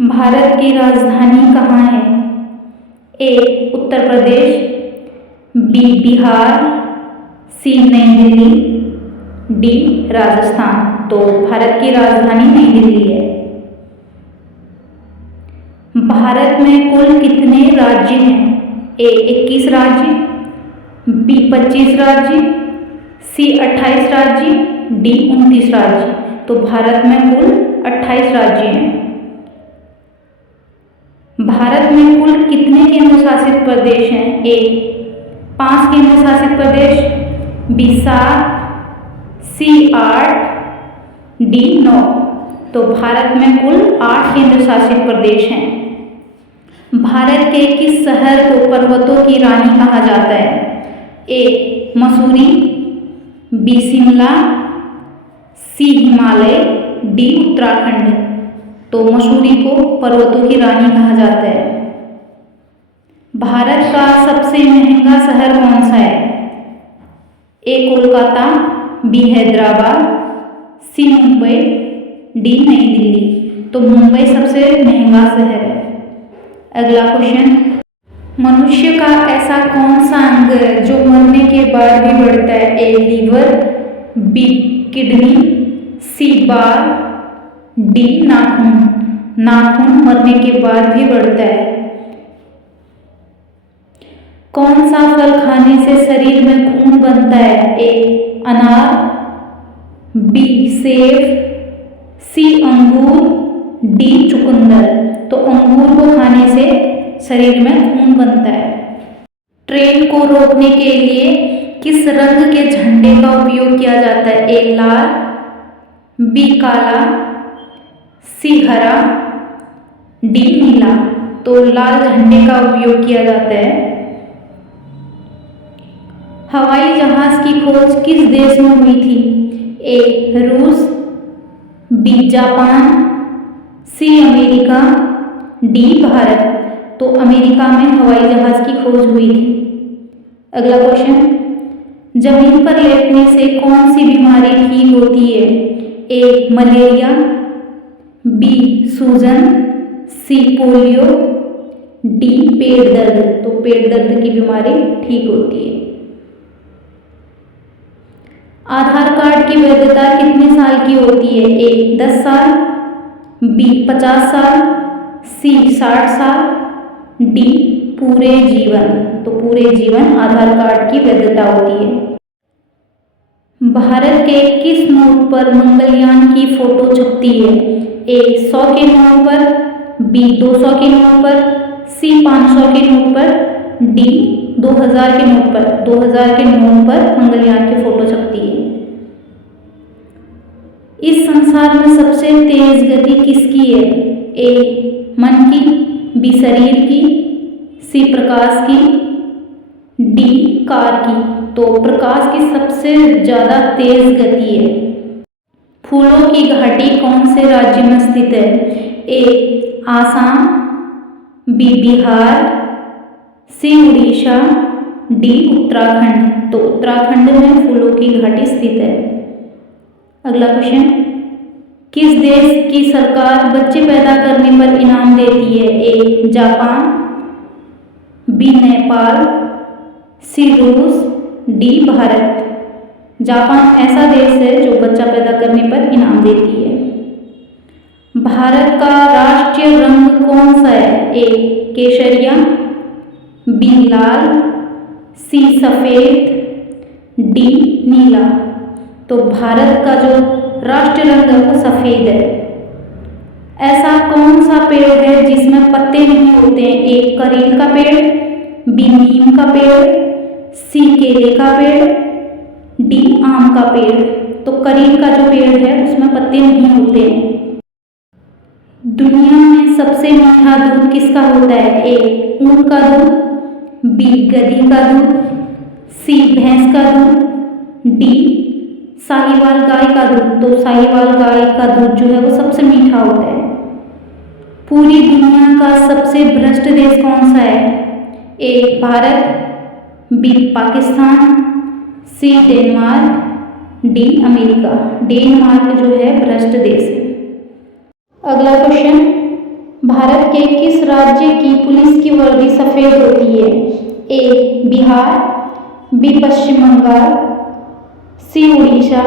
भारत की राजधानी कहाँ है? ए उत्तर प्रदेश, बी बिहार, सी नई दिल्ली, डी राजस्थान। तो भारत की राजधानी नई दिल्ली है। भारत में कुल कितने राज्य हैं? ए 21 राज्य, बी 25 राज्य, सी 28 राज्य, डी 29 राज्य। तो भारत में कुल 28 राज्य हैं। भारत में कुल कितने केंद्र शासित प्रदेश हैं? ए 5 केंद्र शासित प्रदेश, बी 7, सी 8, डी 9। तो भारत में कुल 8 केंद्र शासित प्रदेश हैं। भारत के किस शहर को पर्वतों की रानी कहा जाता है? ए मसूरी, बी शिमला, सी हिमालय, डी उत्तराखंड। तो मसूरी को पर्वतों की रानी कहा जाता है। भारत का सबसे महंगा शहर कौन सा है? ए कोलकाता, बी हैदराबाद, सी मुंबई, डी नई दिल्ली। तो मुंबई सबसे महंगा शहर है। अगला क्वेश्चन, मनुष्य का ऐसा कौन सा अंग है जो मरने के बाद भी बढ़ता है? ए लीवर, बी किडनी, सी बाल, डी नाखून। नाखून मरने के बाद भी बढ़ता है। कौन सा फल खाने से शरीर में खून बनता है? ए अनार, बी सेब, सी अंगूर, डी चुकंदर। तो अंगूर को खाने से शरीर में खून बनता है। ट्रेन को रोकने के लिए किस रंग के झंडे का उपयोग किया जाता है? ए लाल, बी काला, सी हरा, डी नीला। तो लाल झंडे का उपयोग किया जाता है। हवाई जहाज की खोज किस देश में हुई थी? ए रूस, B Japan, C America, D Bharat. तो अमेरिका में हवाई जहाज की खोज हुई थी। अगला क्वेश्चन, जमीन पर लेटने से कौन सी बीमारी ठीक होती है? ए मलेरिया, बी सूजन, सी पोलियो, डी पेट दर्द। तो पेट दर्द की बीमारी ठीक होती है। आधार कार्ड की वैधता कितने साल की होती है? ए 10 साल, बी 50 साल, सी 60 साल, डी पूरे जीवन। तो पूरे जीवन आधार कार्ड की वैधता होती है। भारत के किस नोट पर मंगलयान की फोटो छपती है? ए 100 के नोट पर, बी 200 के नोट पर, सी 500 के नोट पर, डी 2000 के नोट पर। 2000 के नोट पर मंगलयान की फोटो छपती है। इस संसार में सबसे तेज गति किसकी है? ए मन की, बी शरीर की, सी प्रकाश की, डी कार की। तो प्रकाश की सबसे ज्यादा तेज गति है। फूलों की घाटी कौन से राज्य में स्थित है? ए आसाम, बी बिहार, सी उड़ीसा, डी उत्तराखंड। तो उत्तराखंड में फूलों की घाटी स्थित है। अगला क्वेश्चन, किस देश की सरकार बच्चे पैदा करने पर इनाम देती है? ए जापान, बी नेपाल, सी रूस, डी भारत। जापान ऐसा देश है जो बच्चा पैदा करने पर इनाम देती है। भारत का राष्ट्रीय रंग कौन सा है? ए केसरिया, बी लाल, सी सफेद, डी नीला। तो भारत का जो राष्ट्रीय रंग है वो सफेद है। ऐसा कौन सा पेड़ है जिसमें पत्ते नहीं होते हैं? ए करील का पेड़, बी नीम का पेड़, सी केले का पेड़, डी आम का पेड़। तो करील का जो पेड़ है उसमें पत्ते नहीं होते हैं। दुनिया में सबसे मीठा दूध किसका होता है? ए ऊंट का दूध, बी गधी का दूध, सी भैंस का दूध, डी साहिवाल गाय का दूध। तो साहिवाल गाय का दूध जो है वो सबसे मीठा होता है। पूरी दुनिया का सबसे भ्रष्ट देश कौन सा है? A Bharat, B Pakistan, C Denmark, D America. Denmark जो है भ्रष्ट देश है। अगला क्वेश्चन, के किस राज्य की पुलिस की वर्दी सफ़ेद होती है? ए बिहार, बी पश्चिम बंगाल, सी उड़ीसा,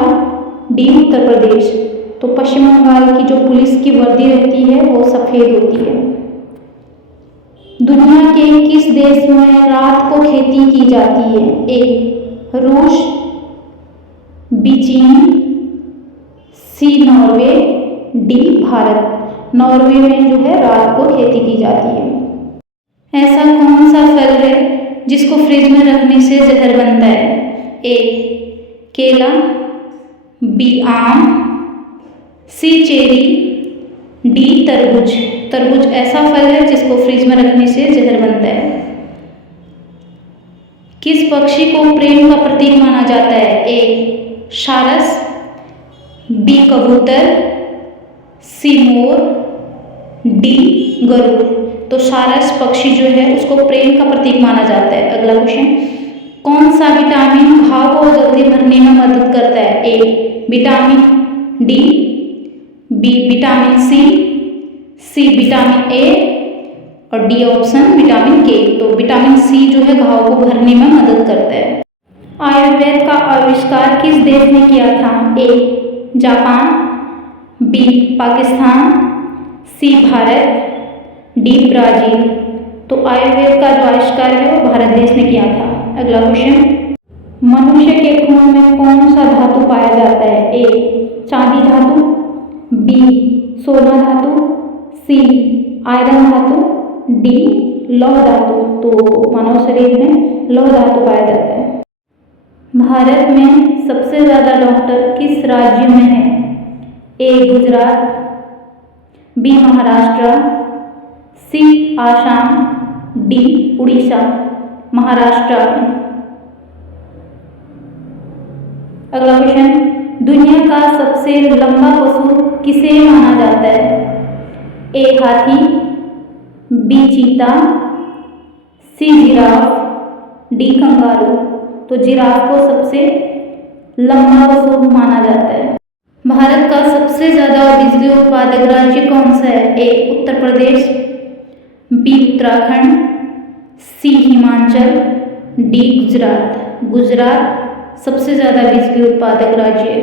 डी उत्तर प्रदेश। तो पश्चिम बंगाल की जो पुलिस की वर्दी रहती है वो सफ़ेद होती है। दुनिया के किस देश में रात को खेती की जाती है? ए रूस, बी चीन, सी नॉर्वे, डी भारत। नॉर्वे में जो है रात को खेती की जाती है। ऐसा कौन सा फल है जिसको फ्रिज में रखने से जहर बनता है? ए केला, बी आम, सी चेरी, डी तरबूज। तरबूज ऐसा फल है जिसको फ्रिज में रखने से जहर बनता है। किस पक्षी को प्रेम का प्रतीक माना जाता है? ए सारस, बी कबूतर, सी मोर, डी गरुड़। तो सारस पक्षी जो है उसको प्रेम का प्रतीक माना जाता है। अगला क्वेश्चन, कौन सा विटामिन घाव को जल्दी भरने में मदद करता है? A vitamin D, B vitamin C vitamin A और डी ऑप्शन विटामिन के। तो विटामिन सी जो है घाव को भरने में मदद करता है। आयुर्वेद का आविष्कार किस देश ने किया था? A Japan, B Pakistan, C Bharat, D Brazil. तो आयुर्वेद का जो आविष्कार है वो भारत देश ने किया था। अगला क्वेश्चन, मनुष्य के खून में कौन सा धातु पाया जाता है? ए चांदी धातु, बी सोना धातु, सी आयरन धातु, डी लौह धातु। तो मानव शरीर में लौह धातु पाया जाता है। भारत में सबसे ज़्यादा डॉक्टर किस राज्य में है? ए गुजरात, बी महाराष्ट्र, सी आसाम, डी उड़ीसा। महाराष्ट्र में। अगला क्वेश्चन, दुनिया का सबसे लंबा पशु किसे माना जाता है? ए हाथी, बी चीता, सी जिराफ, डी कंगारू। तो जिराफ को सबसे लंबा पशु माना जाता है। भारत का सबसे ज़्यादा बिजली उत्पादक राज्य कौन सा है? ए उत्तर प्रदेश, बी उत्तराखंड, सी हिमाचल, डी गुजरात। गुजरात सबसे ज़्यादा बिजली उत्पादक राज्य है।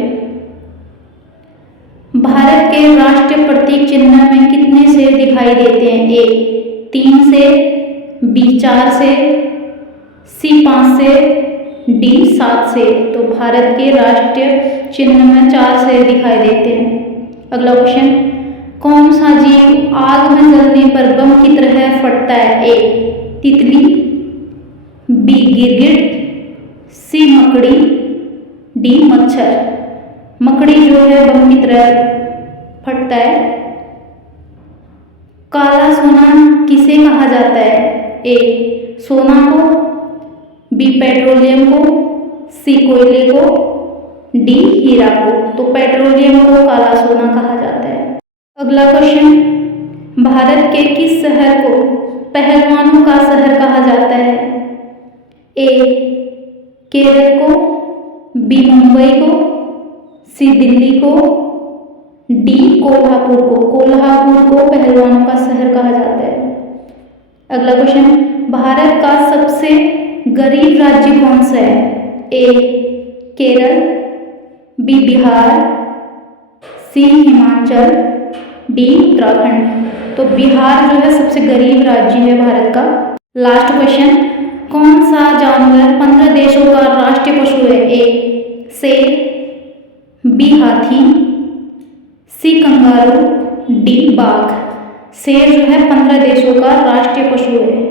भारत के राष्ट्रीय प्रतीक चिन्ह में कितने सेब दिखाई देते हैं? ए 3 सेब, बी 4 सेब, सी 5 सेब, डी 7 सेब। तो भारत के राष्ट्रीय चिन्ह में 4 सेब दिखाई देते हैं। अगला क्वेश्चन, कौन सा जीव आग में जलने पर बम की तरह फटता है? ए तितली, बी गिरगिट, सी मकड़ी, डी मच्छर। मकड़ी जो है बम की तरह फटता है। काला सोना किसे कहा जाता है? ए सोना को, बी पेट्रोलियम को, सी कोयले को, डी हीरा को। तो पेट्रोलियम को काला सोना कहा जाता है। अगला क्वेश्चन, भारत के किस शहर को पहलवानों का शहर कहा जाता है? ए केरल को, बी मुंबई को, सी दिल्ली को, डी कोल्हापुर को। कोल्हापुर को पहलवानों का शहर कहा जाता है। अगला क्वेश्चन, भारत का सबसे गरीब राज्य कौन सा है? ए केरल, बी बिहार, सी हिमाचल, डी उत्तराखंड। तो बिहार जो है सबसे गरीब राज्य है भारत का। लास्ट क्वेश्चन, कौन सा जानवर 15 देशों का राष्ट्रीय पशु है? ए शेर, बी हाथी, सी कंगारू, डी बाघ। शेर जो है 15 देशों का राष्ट्रीय पशु है।